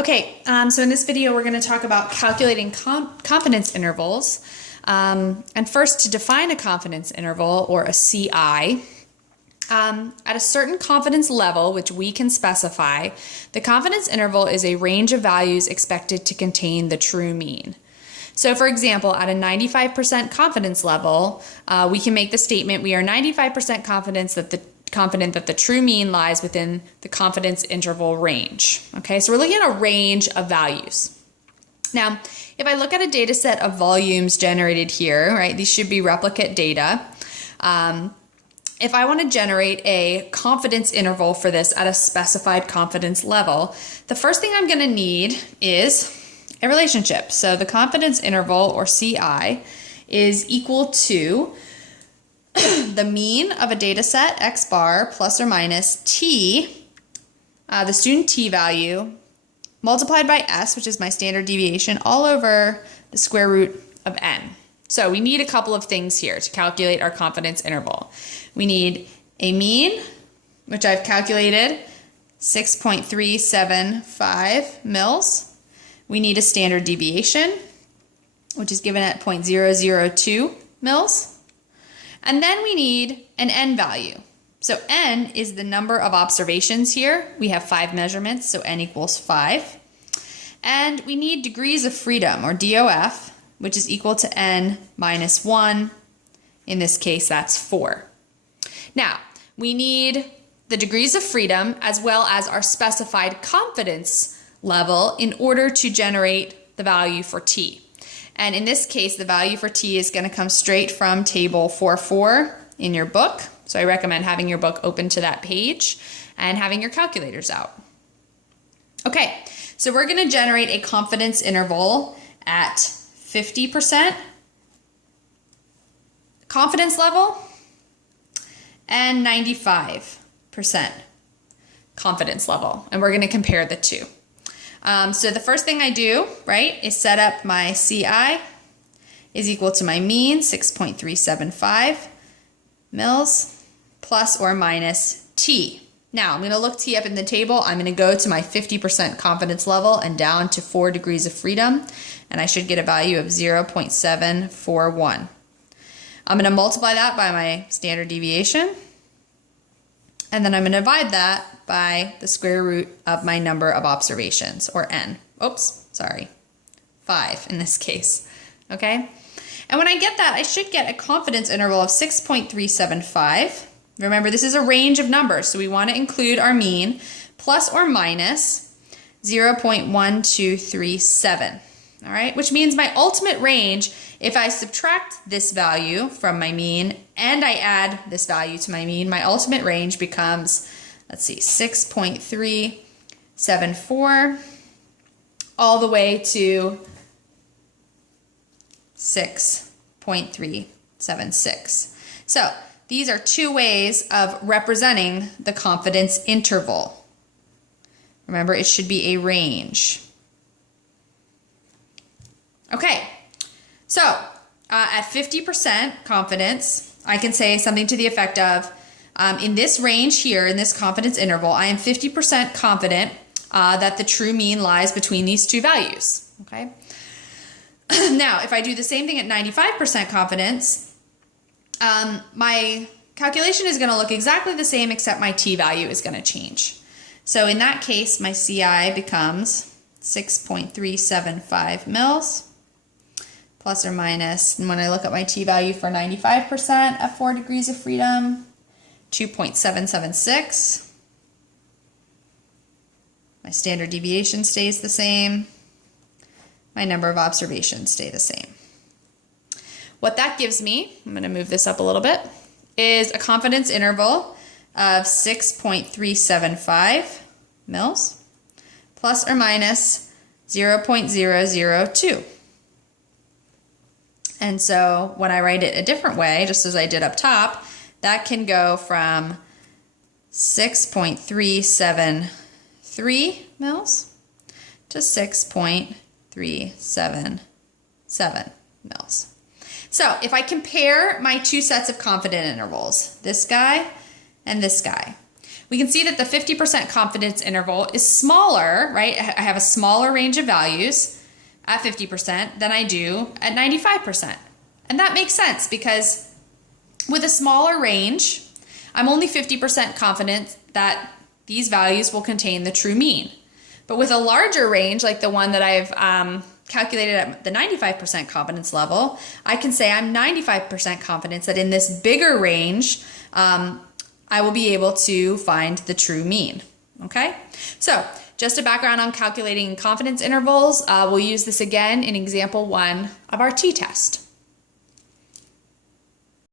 Okay, so in this video we're going to talk about calculating confidence intervals. And first, to define a confidence interval, or a CI, at a certain confidence level, which we can specify, the confidence interval is a range of values expected to contain the true mean. So for example, at a 95% confidence level, we can make the statement we are 95% confident that the true mean lies within the confidence interval range. Okay, so we're looking at a range of values. Now, if I look at a data set of volumes generated here, right, these should be replicate data. If I want to generate a confidence interval for this at a specified confidence level, the first thing I'm going to need is a relationship. So the confidence interval, or CI, is equal to the mean of a data set, x bar, plus or minus t, the student t value, multiplied by s, which is my standard deviation, all over the square root of n. So we need a couple of things here to calculate our confidence interval. We need a mean, which I've calculated, 6.375 mils. We need a standard deviation, which is given at 0.002 mils. And then we need an n value. So n is the number of observations here. We have 5 measurements, so n equals 5. And we need degrees of freedom, or DOF, which is equal to n minus 1. In this case, that's 4. Now, we need the degrees of freedom as well as our specified confidence level in order to generate the value for t. And in this case, the value for t is going to come straight from table 4.4 in your book. So I recommend having your book open to that page and having your calculators out. Okay, so we're going to generate a confidence interval at 50% confidence level and 95% confidence level. And we're going to compare the two. So the first thing I do, right, is set up my CI is equal to my mean, 6.375 mils, plus or minus t. Now, I'm going to look t up in the table. I'm going to go to my 50% confidence level and down to 4 degrees of freedom, and I should get a value of 0.741. I'm going to multiply that by my standard deviation, and then I'm going to divide that by the square root of my number of observations, or n. Oops, sorry, 5 in this case, okay? And when I get that, I should get a confidence interval of 6.375. Remember, this is a range of numbers, so we want to include our mean, plus or minus 0.1237, all right? Which means my ultimate range, if I subtract this value from my mean and I add this value to my mean, my ultimate range becomes, let's see, 6.374 all the way to 6.376. So these are two ways of representing the confidence interval. Remember, it should be a range. Okay, so at 50% confidence, I can say something to the effect of, in this range here, in this confidence interval, I am 50% confident that the true mean lies between these two values, okay? Now, if I do the same thing at 95% confidence, my calculation is going to look exactly the same, except my t value is going to change. So in that case, my CI becomes 6.375 mils, plus or minus, and when I look at my t value for 95% at 4 degrees of freedom, 2.776. My standard deviation stays the same. My number of observations stay the same. What that gives me, I'm going to move this up a little bit, is a confidence interval of 6.375 mils, plus or minus 0.002. And so when I write it a different way, just as I did up top, that can go from 6.373 mils to 6.377 mils. So if I compare my two sets of confidence intervals, this guy and this guy, we can see that the 50% confidence interval is smaller, right? I have a smaller range of values at 50% than I do at 95%. And that makes sense because with a smaller range, I'm only 50% confident that these values will contain the true mean. But with a larger range, like the one that I've calculated at the 95% confidence level, I can say I'm 95% confident that in this bigger range, I will be able to find the true mean. Okay, so just a background on calculating confidence intervals. We'll use this again in example 1 of our t-test.